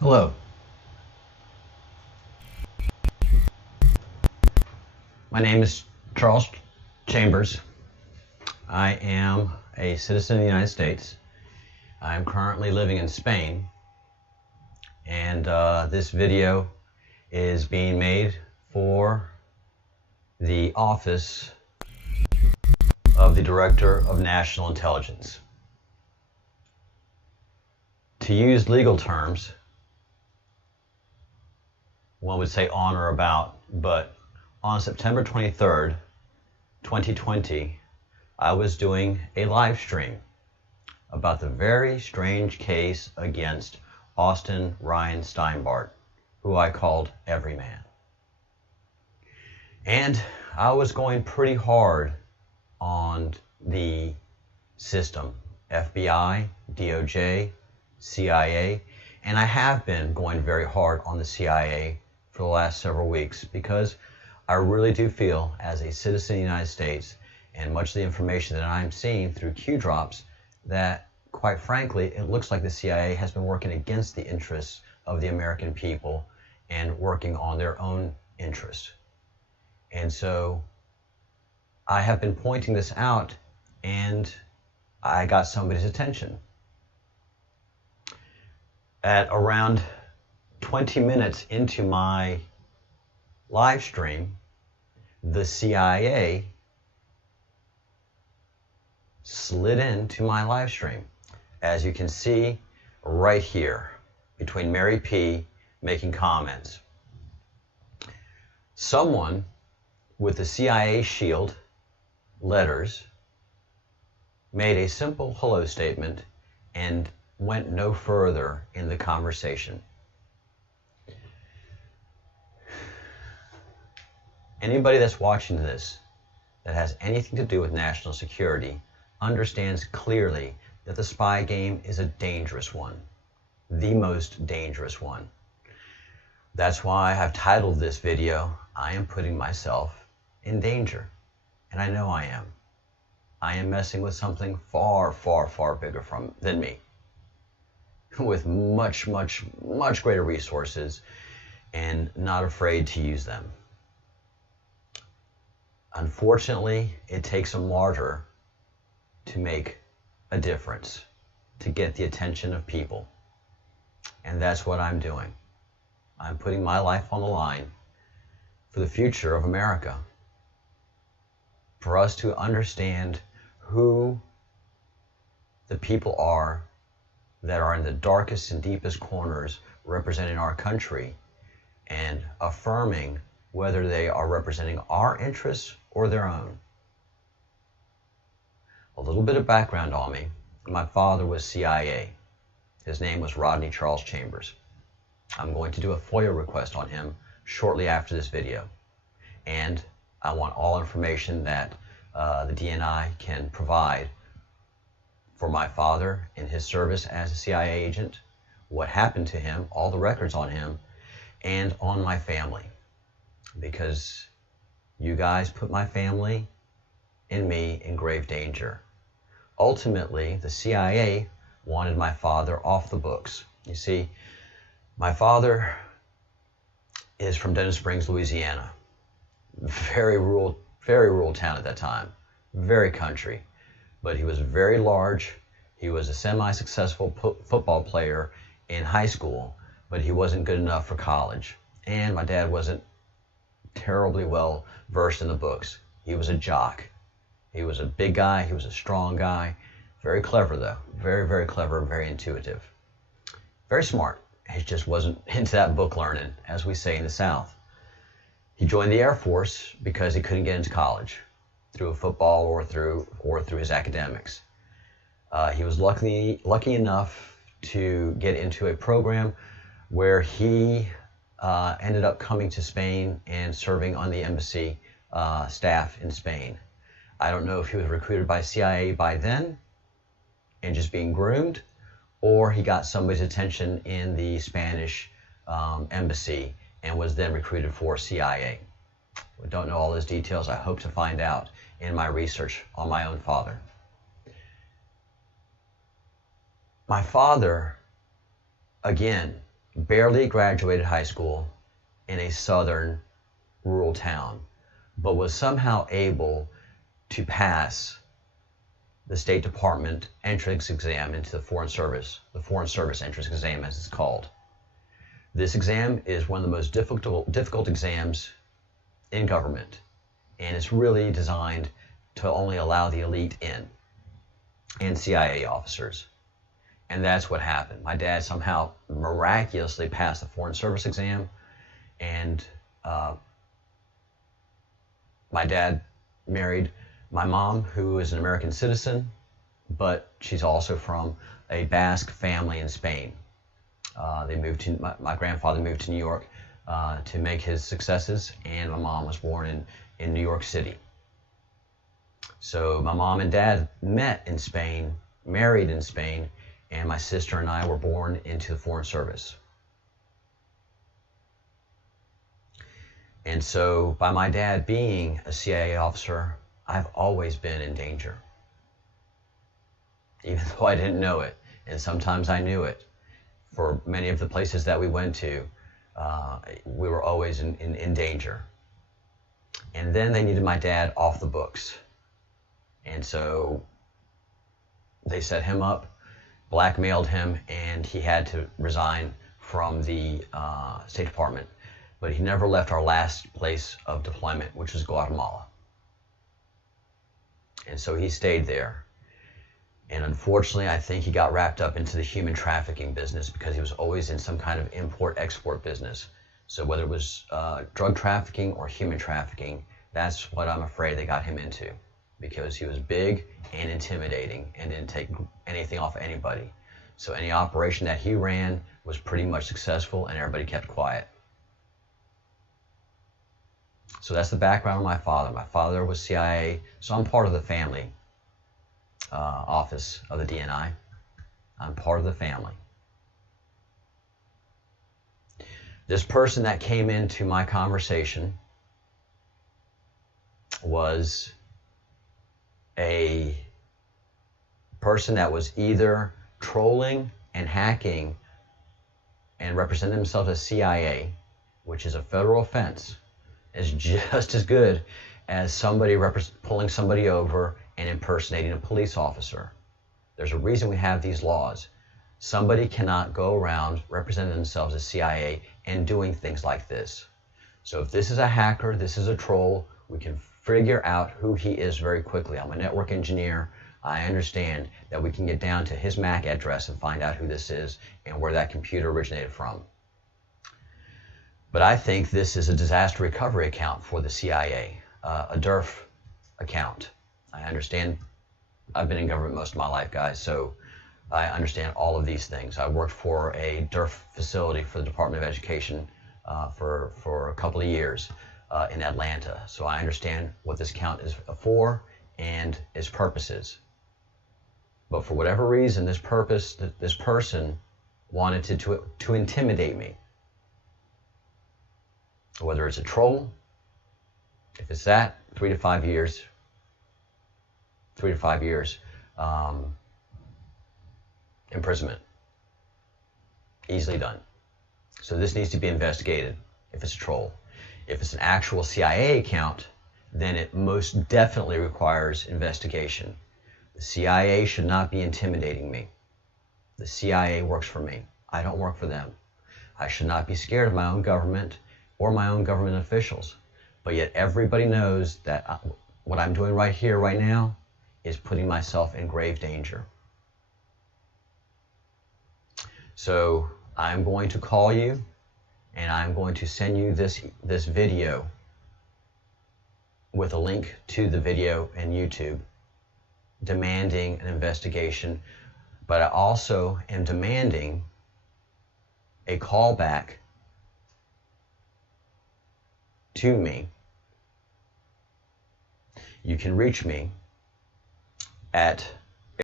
Hello. My name is Charles Chambers. I am a citizen of the United States. I'm currently living in Spain, and this video is being made for the Office of the Director of National Intelligence. To use legal terms, one would say on or about, but on September 23rd, 2020, I was doing a live stream about the very strange case against Austin Ryan Steinbart, who I called Everyman. And I was going pretty hard on the system, FBI, DOJ, CIA, and I have been going very hard on the CIA for the last several weeks because I really do feel, as a citizen of the United States, and much of the information that I'm seeing through Q drops, that quite frankly, it looks like the CIA has been working against the interests of the American people and working on their own interests. And so I have been pointing this out, and I got somebody's attention. At around 20 minutes into my live stream, the CIA slid into my live stream. As you can see right here, between Mary P making comments. Someone with the CIA shield letters made a simple hello statement and went no further in the conversation. Anybody that's watching this that has anything to do with national security understands clearly that the spy game is a dangerous one, the most dangerous one. That's why I've titled this video, I am putting myself in danger. And I know I am. I am messing with something far, far, far bigger than me, with much, much, much greater resources and not afraid to use them. Unfortunately, it takes a martyr to make a difference, to get the attention of people. And that's what I'm doing. I'm putting my life on the line for the future of America, for us to understand who the people are that are in the darkest and deepest corners representing our country, and affirming whether they are representing our interests or their own. A little bit of background on me. My father was CIA. His name was Rodney Charles Chambers. I'm going to do a FOIA request on him shortly after this video. And I want all information that the DNI can provide for my father in his service as a CIA agent, what happened to him, all the records on him, and on my family. Because you guys put my family and me in grave danger. Ultimately, the CIA wanted my father off the books. You see, my father is from Dennis Springs, Louisiana. Very rural town at that time. Very country. But he was very large. He was a semi-successful football player in high school, but he wasn't good enough for college. And my dad wasn't terribly well versed in the books. He was a jock. He was a big guy. He was a strong guy. Very clever, though. Very, very clever, very intuitive. Very smart. He just wasn't into that book learning, as we say in the South. He joined the Air Force because he couldn't get into college through football or through his academics. He was lucky enough to get into a program where he ended up coming to Spain and serving on the embassy staff in Spain. I don't know if he was recruited by CIA by then and just being groomed, or he got somebody's attention in the Spanish embassy and was then recruited for CIA. We don't know all those details. I hope to find out in my research on my own father. My father, again, barely graduated high school in a southern rural town, but was somehow able to pass the State Department entrance exam into the Foreign Service entrance exam, as it's called. This exam is one of the most difficult exams in government, and it's really designed to only allow the elite in, and CIA officers. And that's what happened. My dad somehow miraculously passed the Foreign Service exam, and my dad married my mom, who is an American citizen, but she's also from a Basque family in Spain. My grandfather moved to New York to make his successes, and my mom was born in New York City. So my mom and dad met in Spain, married in Spain, and my sister and I were born into the Foreign Service. And so by my dad being a CIA officer, I've always been in danger, even though I didn't know it, and sometimes I knew it. For many of the places that we went to, we were always in danger. And then they needed my dad off the books. And so they set him up, blackmailed him, and he had to resign from the State Department. But he never left our last place of deployment, which was Guatemala. And so he stayed there. And unfortunately, I think he got wrapped up into the human trafficking business, because he was always in some kind of import-export business. So whether it was drug trafficking or human trafficking, that's what I'm afraid they got him into, because he was big and intimidating and didn't take anything off anybody. So any operation that he ran was pretty much successful, and everybody kept quiet. So that's the background of my father. My father was CIA, so I'm part of the family office of the DNI. I'm part of the family. This person that came into my conversation was a person that was either trolling and hacking and representing themselves as CIA, which is a federal offense, is just as good as somebody pulling somebody over and impersonating a police officer. There's a reason we have these laws. Somebody cannot go around representing themselves as CIA and doing things like this. So if this is a hacker, this is a troll, we can figure out who he is very quickly. I'm a network engineer. I understand that we can get down to his MAC address and find out who this is and where that computer originated from. But I think this is a disaster recovery account for the CIA, a DERF account. I understand. I've been in government most of my life, guys, so I understand all of these things. I worked for a DERF facility for the Department of Education for a couple of years in Atlanta, so I understand what this account is for and its purposes. But for whatever reason, this person wanted to intimidate me. Whether it's a troll, if it's that, 3 to 5 years, imprisonment. Easily done. So this needs to be investigated if it's a troll. If it's an actual CIA account, then it most definitely requires investigation. The CIA should not be intimidating me. The CIA works for me. I don't work for them. I should not be scared of my own government or my own government officials. But yet everybody knows that what I'm doing right here, right now, is putting myself in grave danger. So I'm going to call you, and I'm going to send you this video with a link to the video in YouTube, demanding an investigation. But I also am demanding a callback to me. You can reach me at